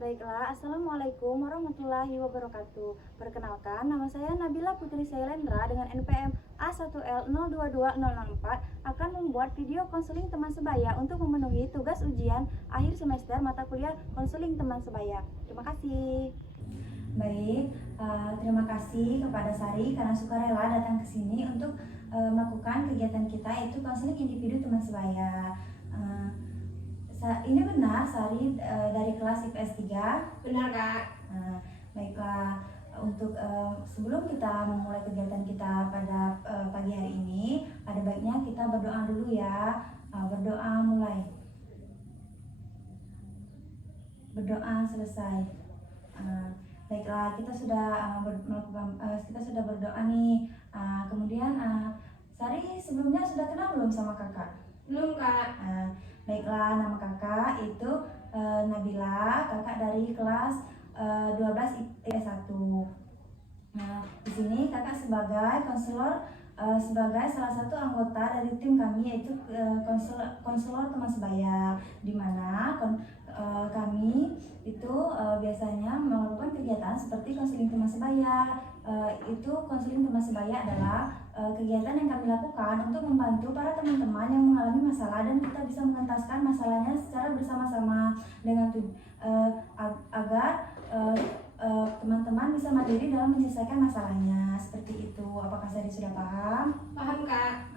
Baiklah, Assalamualaikum warahmatullahi wabarakatuh. Perkenalkan, nama saya Nabila Putri Sailendra dengan NPM A1L022004 akan membuat video konseling teman sebaya untuk memenuhi tugas ujian akhir semester mata kuliah konseling teman sebaya. Terima kasih. Baik, terima kasih kepada Sari karena sukarela datang ke sini untuk melakukan kegiatan kita yaitu konseling individu teman sebaya. Ini benar Sari dari kelas IPS 3? Benar Kak. Baiklah, untuk sebelum kita memulai kegiatan kita pada pagi hari ini, ada baiknya kita berdoa dulu ya. Berdoa mulai. Berdoa selesai. Baiklah, kita sudah kita sudah berdoa nih. Kemudian Sari sebelumnya sudah kenal belum sama kakak? Belum Kak. Baiklah, nama kakak itu Nabila, kakak dari kelas 12 IPS 1. Nah, di sini kakak sebagai konselor, sebagai salah satu anggota dari tim kami yaitu konselor teman sebaya, di mana kami itu biasanya melakukan kegiatan seperti konseling teman sebaya. Itu konseling teman sebaya adalah kegiatan yang kami lakukan untuk membantu para teman-teman yang mengalami masalah dan kita bisa mengentaskan masalahnya secara bersama-sama dengan agar teman-teman bisa mandiri dalam menyelesaikan masalahnya. Seperti itu. Apakah Sari sudah paham? Paham Kak.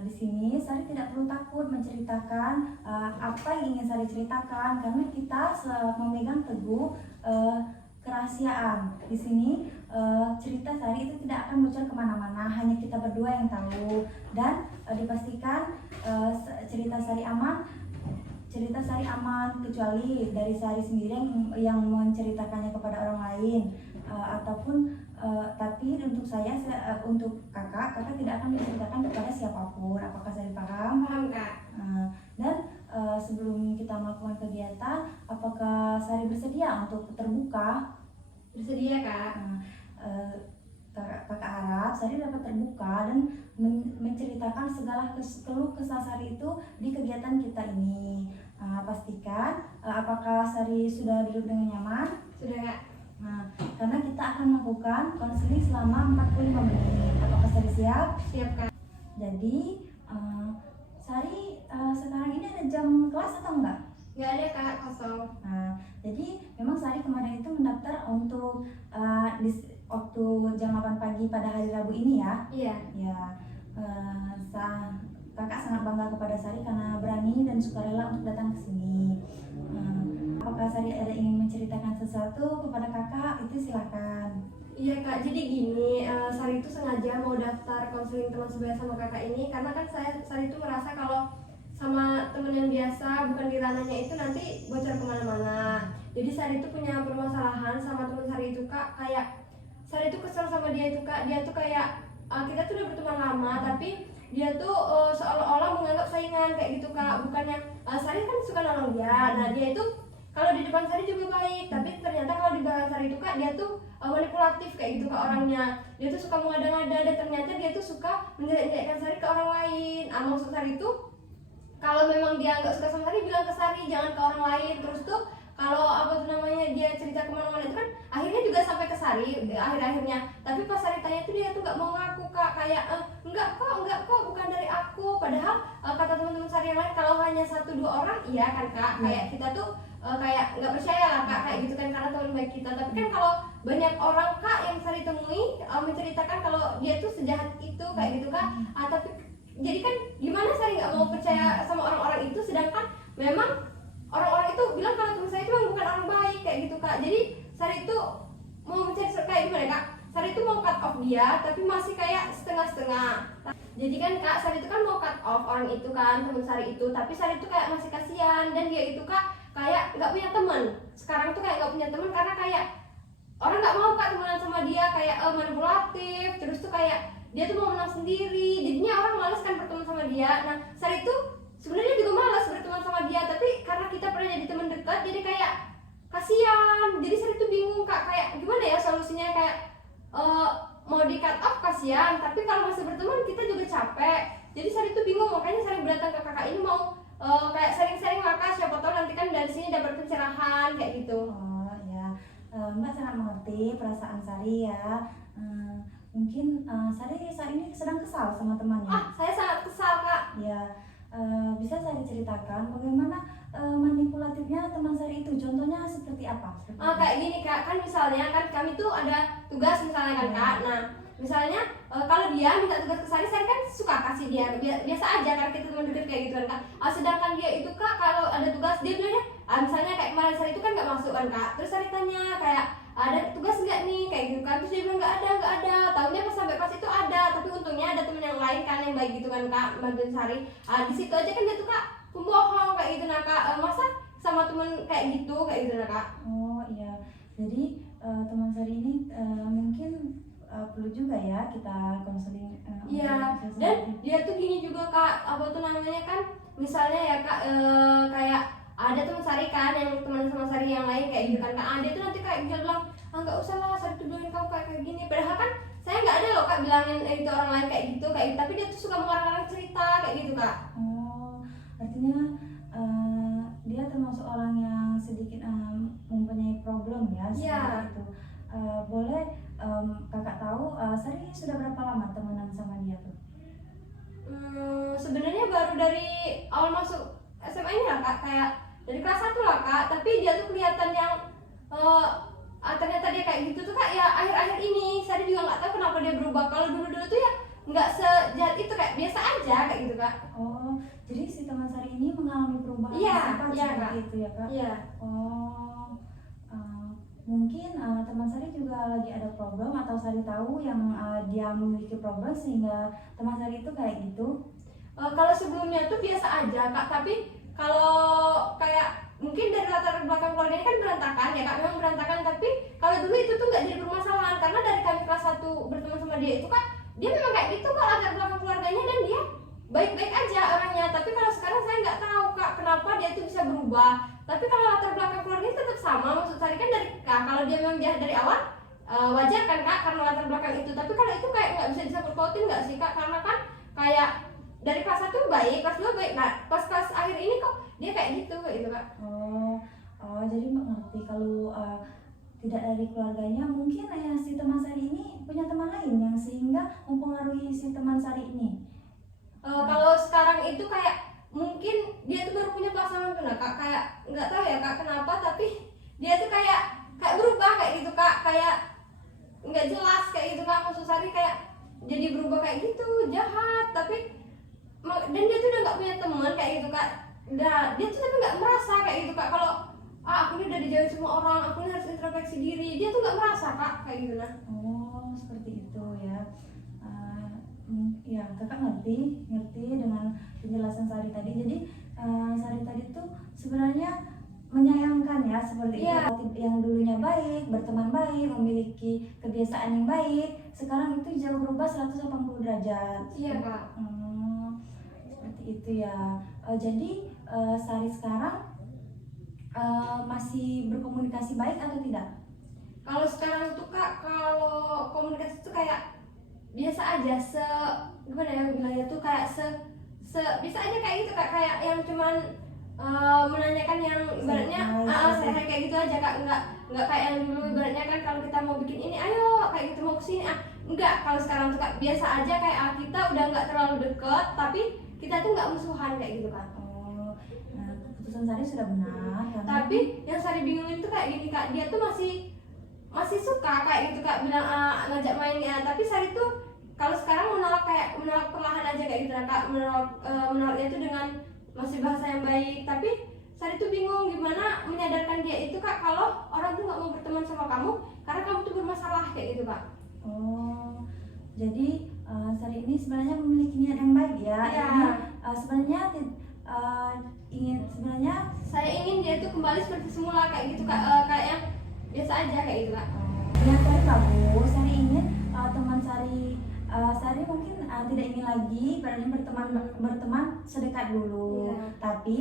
Di sini Sari tidak perlu takut menceritakan apa yang ingin Sari ceritakan karena kita memegang teguh kerahasiaan. Di sini cerita Sari itu tidak akan bocor kemana-mana, hanya kita berdua yang tahu dan dipastikan cerita Sari aman kecuali dari Sari sendiri yang menceritakannya kepada orang lain ataupun tapi untuk saya untuk kakak tidak akan menceritakan kepada siapapun. Apakah Sari paham? Paham Kak. Dan sebelum kita melakukan kegiatan, apakah Sari bersedia untuk terbuka? Bersedia Kak. Kakak harap Sari dapat terbuka dan menceritakan segala keluh kesah Sari itu di kegiatan kita ini. Pastikan apakah Sari sudah duduk dengan nyaman? Sudah Kak. Karena kita akan melakukan konseling selama 45 menit. Apakah Sari siap? Siap Kak. Jadi Sari sekarang ini ada jam kelas atau enggak? Nggak ada Kak, kosong. Jadi memang Sari kemarin itu mendaftar untuk waktu jam 8 pagi pada hari Rabu ini ya. Iya. Ya, kakak sangat bangga kepada Sari karena berani dan sukarela untuk datang ke sini. Apakah Sari ada ingin menceritakan sesuatu kepada kakak? Itu silakan. Iya Kak, jadi gini, Sari itu sengaja mau daftar konseling teman sebaya sama kakak ini karena kan Sari itu merasa kalau sama temen yang biasa bukan di ranahnya itu nanti bocor kemana-mana. Jadi Sari itu punya permasalahan sama teman Sari itu Kak, kayak Sari itu kesel sama dia itu Kak. Dia tuh kayak kita tuh udah berteman lama tapi dia tuh seolah-olah menganggap saingan kayak gitu Kak. Bukannya Sari kan suka nolong dia. Nah dia itu kalau di depan Sari juga baik, tapi ternyata kalau di belakang Sari itu Kak dia tuh manipulatif kayak gitu Kak orangnya. Dia tuh suka mengada-ngada dan ternyata dia tuh suka menjelek-jelekkan Sari ke orang lain. Maksud Sari itu kalau memang dia nggak suka sama Sari bilang ke Sari, jangan ke orang lain. Terus tuh kalau dia cerita kemana-mana itu kan akhirnya juga sampai ke Sari akhir-akhirnya. Tapi pas Sari tanya tuh dia tuh nggak mau ngaku Kak, kayak enggak kok bukan dari aku. Padahal kata teman-teman Sari yang lain kalau hanya 1-2 orang iya kan Kak, kayak kita tuh kayak nggak percaya lah Kak kayak gitu kan karena teman baik kita. Tapi kan kalau banyak orang Kak yang Sari temui menceritakan kalau dia tuh sejahat itu kayak gitu Kak. Tapi jadi kan gimana Sari nggak mau percaya sama orang-orang itu sedangkan memang orang-orang itu bilang kalau teman saya itu memang bukan orang baik kayak gitu Kak. Jadi Sari itu mau mencari kayak gimana Kak? Sari itu mau cut off dia tapi masih kayak setengah-setengah. Jadi kan Kak, Sari itu kan mau cut off orang itu kan, teman Sari itu, tapi Sari itu kayak masih kasihan dan dia itu Kak kayak nggak punya teman. Sekarang tuh kayak nggak punya teman karena kayak orang nggak mau Kak temenan sama dia, kayak manipulatif. Terus tuh kayak dia tuh mau menang sendiri, jadinya orang malas kan berteman sama dia. Nah Sari itu sebenarnya juga malas berteman sama dia, tapi karena kita pernah jadi teman dekat jadi kayak kasihan. Jadi Sari tuh bingung Kak, kayak gimana ya solusinya, kayak mau di cut off kasihan, tapi kalau masih berteman kita juga capek. Jadi Sari tuh bingung, makanya Sari datang ke kakak ini mau kayak sharing-sharing lah Kak, siapa tahu nanti kan dari sini dapat pencerahan gitu. Oh ya, Mbak sangat mengerti perasaan Sari ya. Mungkin Sari saat ini sedang kesal sama temannya. Saya sangat kesal Kak. Ya, bisa Sari ceritakan bagaimana manipulatifnya teman Sari itu? Contohnya seperti apa? Kayak gini Kak, kan misalnya kan kami tuh ada tugas misalnya kan Kak. Nah misalnya kalau dia minta tugas ke Sari kan suka kasih dia biasa aja karena kita teman dekat kayak gitu kan Kak. Sedangkan dia itu Kak kalau ada tugas dia bilangnya misalnya kayak kemarin Sari itu kan nggak masuk kan Kak. Terus Sari tanya kayak ada tugas nggak nih kayak gitu kan. Terus dia bilang nggak ada. Tahunya pas sampai pas itu ada, tapi untungnya ada temen yang lain kan yang baik gitu kan Kak, bantuin Sari. Di situ aja kan dia tuh Kak pembohong kayak gitu nah Kak. Masa sama temen kayak gitu nah Kak. Oh iya, jadi teman Sari ini mungkin perlu juga ya kita konseling. Iya, dan dia tuh gini juga Kak, apa tuh namanya kan, misalnya ya Kak, kayak ada teman Sari kan, yang teman sama Sari yang lain kayak gitu kan Kak. Dia tuh nanti kayak dia bilang, nggak usah lah Sari tuh bilangin kamu kayak gini. Padahal kan saya nggak ada loh Kak bilangin itu orang lain kayak gitu, tapi dia tuh suka mengarang-arang cerita kayak gitu Kak. Oh, artinya dia termasuk orang yang sedikit mempunyai problem ya seperti Iya. itu. Boleh kakak tahu Sari sudah berapa lama temenan sama dia tuh? Sebenarnya baru dari awal masuk SMA ini lah Kak, kayak dari kelas 1 lah Kak. Tapi dia tuh kelihatan yang ternyata dia kayak gitu tuh Kak ya akhir-akhir ini. Saya juga nggak tahu kenapa dia berubah. Kalau dulu-dulu tuh ya nggak sejahat itu, kayak biasa aja kayak gitu Kak. Oh, jadi si teman Sari ini mengalami perubahan Iya, cepat iya, seperti Kak. itu ya Kak? Iya. Oh, mungkin teman Sari juga lagi ada problem atau Sari tahu yang dia memiliki problem sehingga teman Sari itu kayak gitu. Kalau sebelumnya tuh biasa aja Kak, tapi kalau kayak mungkin dari latar belakang keluarganya kan berantakan ya Kak, memang berantakan. Tapi kalau dulu itu tuh nggak jadi permasalahan karena dari kami kelas 1 berteman sama dia itu Kak, dia memang kayak gitu kok latar belakang keluarganya, dan dia baik-baik aja orangnya. Tapi kalau sekarang saya nggak tahu Kak kenapa dia tuh bisa berubah. Tapi kalau latar belakang keluarganya tetap sama, maksud saya kan dari Kak, kalau dia memang jahat dari awal wajar kan Kak karena latar belakang itu. Tapi kalau itu kayak nggak bisa disangkut pautin nggak sih Kak, karena kan kayak dari kelas 1 baik, kelas 2 baik, nah pas kelas akhir ini kok dia kayak gitu Kak. Oh, jadi Mbak ngerti kalau tidak dari keluarganya, mungkin si teman Sari ini punya teman lain yang sehingga mempengaruhi si teman Sari ini. Kalau sekarang itu kayak mungkin dia tuh baru punya pasangan tuh nah Kak, kayak nggak tahu ya Kak kenapa, tapi dia tuh kayak berubah kayak gitu Kak, kayak nggak jelas kayak gitu Kak. Maksud Sari kayak jadi berubah kayak gitu, jahat, tapi dan dia tuh udah nggak punya teman kayak gitu Kak. Dia tuh tapi nggak merasa kayak gitu Kak, kalau aku ini udah dijauhin semua orang, aku ini harus introspeksi diri. Dia tuh nggak merasa Kak kayak gitu nah. Oh, seperti itu ya. Ya, kakak ngerti dengan penjelasan Sari tadi. Jadi Sari tadi tuh sebenarnya menyayangkan ya seperti Iya. itu. Yang dulunya baik, berteman baik, memiliki kebiasaan yang baik, sekarang itu jauh berubah 180 derajat. Iya Kak. Seperti itu ya. Jadi Sari sekarang masih berkomunikasi baik atau tidak? Kalau sekarang tuh Kak, kalau komunikasi tuh kayak biasa aja, gimana ya bilangnya tuh kayak bisa aja kayak gitu Kak, kayak yang cuman menanyakan yang ibaratnya saya kayak gitu aja Kak, nggak kayak yang dulu ibaratnya kan kalau kita mau bikin ini ayo kayak gitu, mau kesini enggak. Kalau sekarang tuh Kak biasa aja, kayak kita udah nggak terlalu deket tapi kita tuh nggak musuhan kayak gitu Kak. Nah, keputusan Sari sudah benar karena Tapi yang Sari bingungin tuh kayak gini Kak, dia tuh masih suka kayak gitu Kak, bilang ngajak main ya, tapi Sari tuh kalau sekarang menolak perlahan aja kayak gitu Kak, menolaknya tuh dengan masih bahasa yang baik. Tapi Sari tuh bingung gimana menyadarkan dia itu Kak kalau orang tuh nggak mau berteman sama kamu karena kamu tuh bermasalah kayak gitu Kak. Jadi Sari ini sebenarnya memiliki niat yang baik ya. Iya. Sebenarnya Saya ingin dia tuh kembali seperti semula kayak gitu Kak, kayak yang biasa aja kayak gitu Kak. niat Sari bagus. Sari ingin teman Sari mungkin tidak ingin lagi berteman sedekat dulu. Iya. Tapi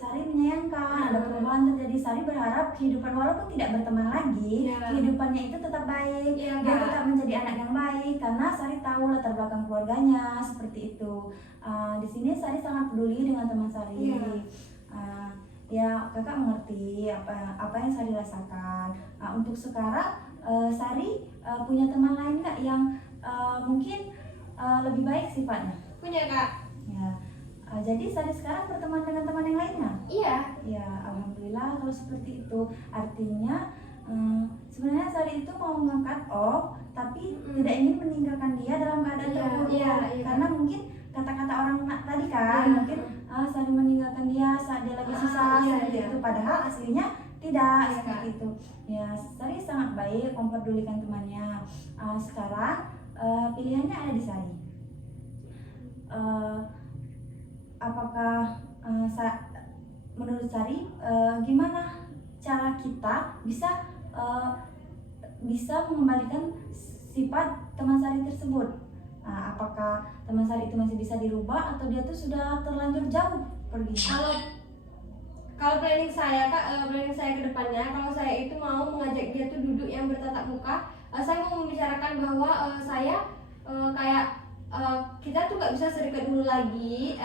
Sari menyayangkan ada perubahan terjadi. Sari berharap kehidupan walaupun tidak berteman lagi, Iya. kehidupannya itu tetap baik. Iya, Dia Kak. tetap menjadi anak yang baik karena Sari tahu latar belakang keluarganya seperti itu. Di sini Sari sangat peduli dengan teman Sari. Iya. ya kakak mengerti apa yang Sari rasakan. Nah, untuk sekarang Sari punya teman lain nggak yang mungkin lebih baik sifatnya? Punya kak. Ya, jadi Sari sekarang berteman dengan teman yang lainnya? Iya. Ya, alhamdulillah kalau seperti itu. Artinya sebenarnya Sari itu mau mengangkat tapi tidak ingin meninggalkan dia dalam keadaan Iya, terpuruk. iya. Karena mungkin kata-kata orang tadi kan, Iya. mungkin Sari meninggalkan dia saat dia lagi susah Iya, seperti iya. itu. Padahal aslinya tidak Iya, seperti Kak. itu. Ya, Sari sangat baik memperdulikan temannya. Sekarang pilihannya ada di Sari. Apakah menurut Sari gimana cara kita bisa mengembalikan sifat teman Sari tersebut? Apakah teman Sari itu masih bisa dirubah atau dia tuh sudah terlanjur jauh pergi? Kalau planning saya kak, planning saya ke depannya, kalau saya itu mau mengajak dia tuh duduk yang bertatap muka, saya mau membicarakan bahwa saya kita tuh nggak bisa sedekat dulu lagi.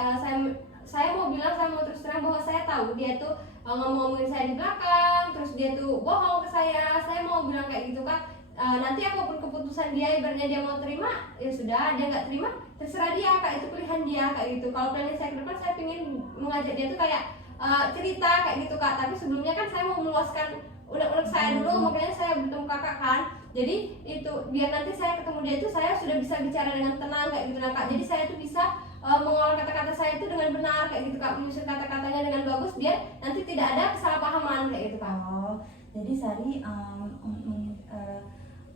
Saya mau bilang, saya mau terus terang bahwa saya tahu dia tuh ngomongin saya di belakang, terus dia tuh bohong ke saya. Saya mau bilang kayak gitu kak. Nanti apapun keputusan dia, ibaratnya dia mau terima, ya sudah. Dia nggak terima, terserah dia kak. Itu pilihan dia kayak gitu. Kalau planning saya ke depan, saya ingin mengajak dia tuh kayak cerita kayak gitu kak. Tapi sebelumnya kan saya mau meluaskan unek-unek saya dulu, makanya saya bertemu kakak kan. Jadi itu biar nanti saya ketemu dia itu saya sudah bisa bicara dengan tenang kayak gitu kak. Jadi saya tuh bisa mengolah kata-kata saya itu dengan benar kayak gitu kak, menyusun kata-katanya dengan bagus biar nanti tidak ada kesalahpahaman kayak gitu kak. Jadi Sari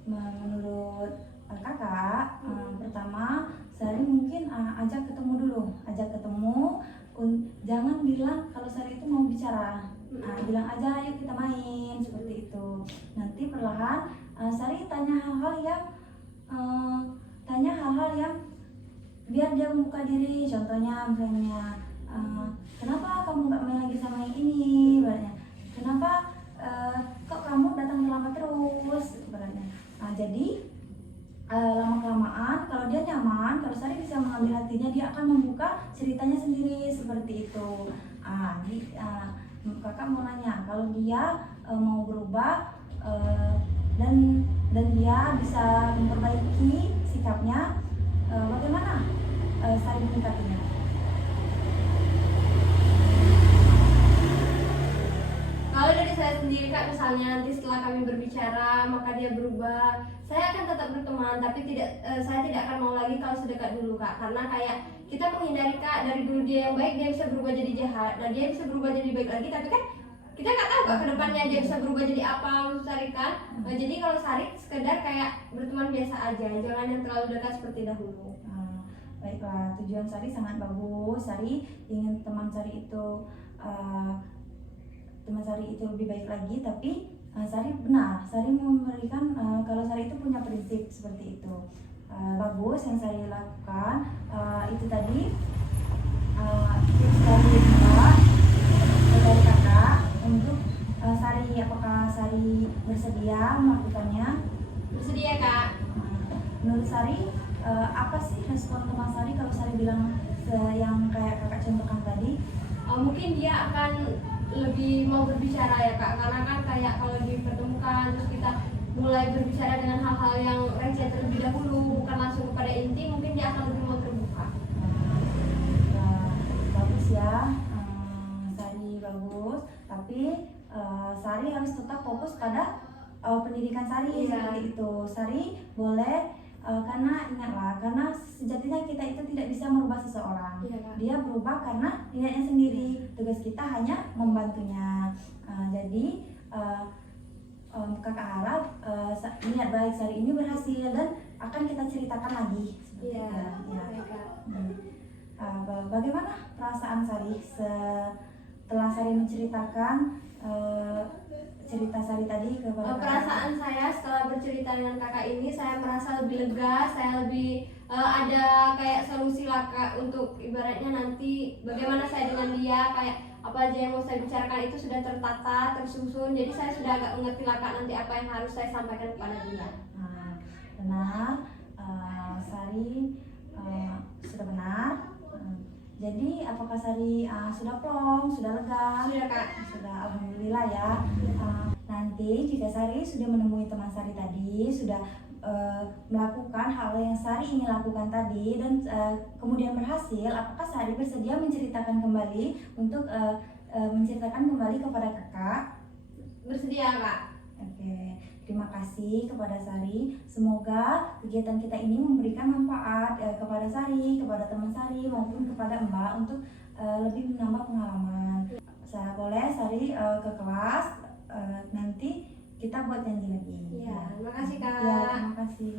menurut kakak pertama Sari mungkin ajak ketemu dulu, jangan bilang kalau Sari itu mau bicara. Bilang aja ayo kita main seperti itu. Nanti perlahan Sari tanya hal-hal yang biar dia membuka diri. Contohnya misalnya kenapa kamu nggak main lagi sama yang ini, ibaratnya. Kenapa kok kamu datang terlambat terus, ibaratnya. Jadi lama-kelamaan kalau dia nyaman, kalau Sari bisa mengambil hatinya, dia akan membuka ceritanya sendiri seperti itu. Kakak mau nanya, kalau dia mau berubah dan dia bisa memperbaiki sikapnya, bagaimana Sari menyikapinya? Kalau dari saya sendiri kak, misalnya nanti setelah kami berbicara maka dia berubah, saya akan tetap berteman, tapi saya tidak akan mau lagi kalau sedekat dulu kak. Karena kayak kita menghindari kak, dari dulu dia yang baik dia bisa berubah jadi jahat, dan dia bisa berubah jadi baik lagi, tapi kan kita nggak tahu kak kedepannya dia bisa berubah jadi apa menurut Sari kan. Jadi kalau Sari sekedar kayak berteman biasa aja, jangan yang terlalu dekat seperti dahulu. Baiklah, tujuan Sari sangat bagus. Sari ingin teman Sari itu lebih baik lagi, tapi Sari benar, Sari memberikan kalau Sari itu punya prinsip seperti itu. Bagus yang Sari lakukan itu tadi dari kakak untuk Sari, apakah Sari bersedia melakukannya? Bersedia kak. Menurut Sari apa sih respon teman Sari kalau Sari bilang yang kayak kakak contohkan tadi? Mungkin dia akan lebih mau berbicara ya kak, karena kan kayak kalau dipertemukan terus kita mulai berbicara dengan hal-hal yang receh terlebih dahulu, bukan langsung kepada inti, mungkin dia akan lebih mau terbuka. Bagus ya, Sari bagus, tapi Sari harus tetap fokus pada pendidikan Sari. Seperti itu. Sari boleh karena ingatlah, karena sejatinya kita itu tidak bisa merubah seseorang. Dia berubah karena niatnya sendiri. Tugas kita hanya membantunya. Jadi kakak harap niat baik Sari ini berhasil dan akan kita ceritakan lagi. Bagaimana perasaan Sari setelah Sari menceritakan cerita Sari tadi kepada perasaan saya setelah bercerita dengan kakak ini, saya merasa lebih lega, saya lebih ada kayak solusi lah kak, untuk ibaratnya nanti bagaimana saya dengan dia, kayak apa aja yang mau saya bicarakan itu sudah tertata, tersusun, jadi saya sudah agak mengerti lah kak nanti apa yang harus saya sampaikan kepada dia. Benar, Sari sudah benar. Jadi apakah Sari sudah plong, sudah lega? Sudah Kak. Sudah, alhamdulillah ya. Nanti jika Sari sudah menemui teman Sari tadi, sudah melakukan hal yang Sari ingin lakukan tadi dan kemudian berhasil, apakah Sari bersedia menceritakan kembali untuk menceritakan kembali kepada kakak? Bersedia Kak. Oke, terima kasih kepada Sari. Semoga kegiatan kita ini memberikan manfaat kepada Sari, kepada teman Sari maupun kepada Mbak untuk lebih menambah pengalaman. Saya boleh Sari ke kelas, nanti kita buat janji lagi. Iya, terima kasih Kak. Ya, terima kasih.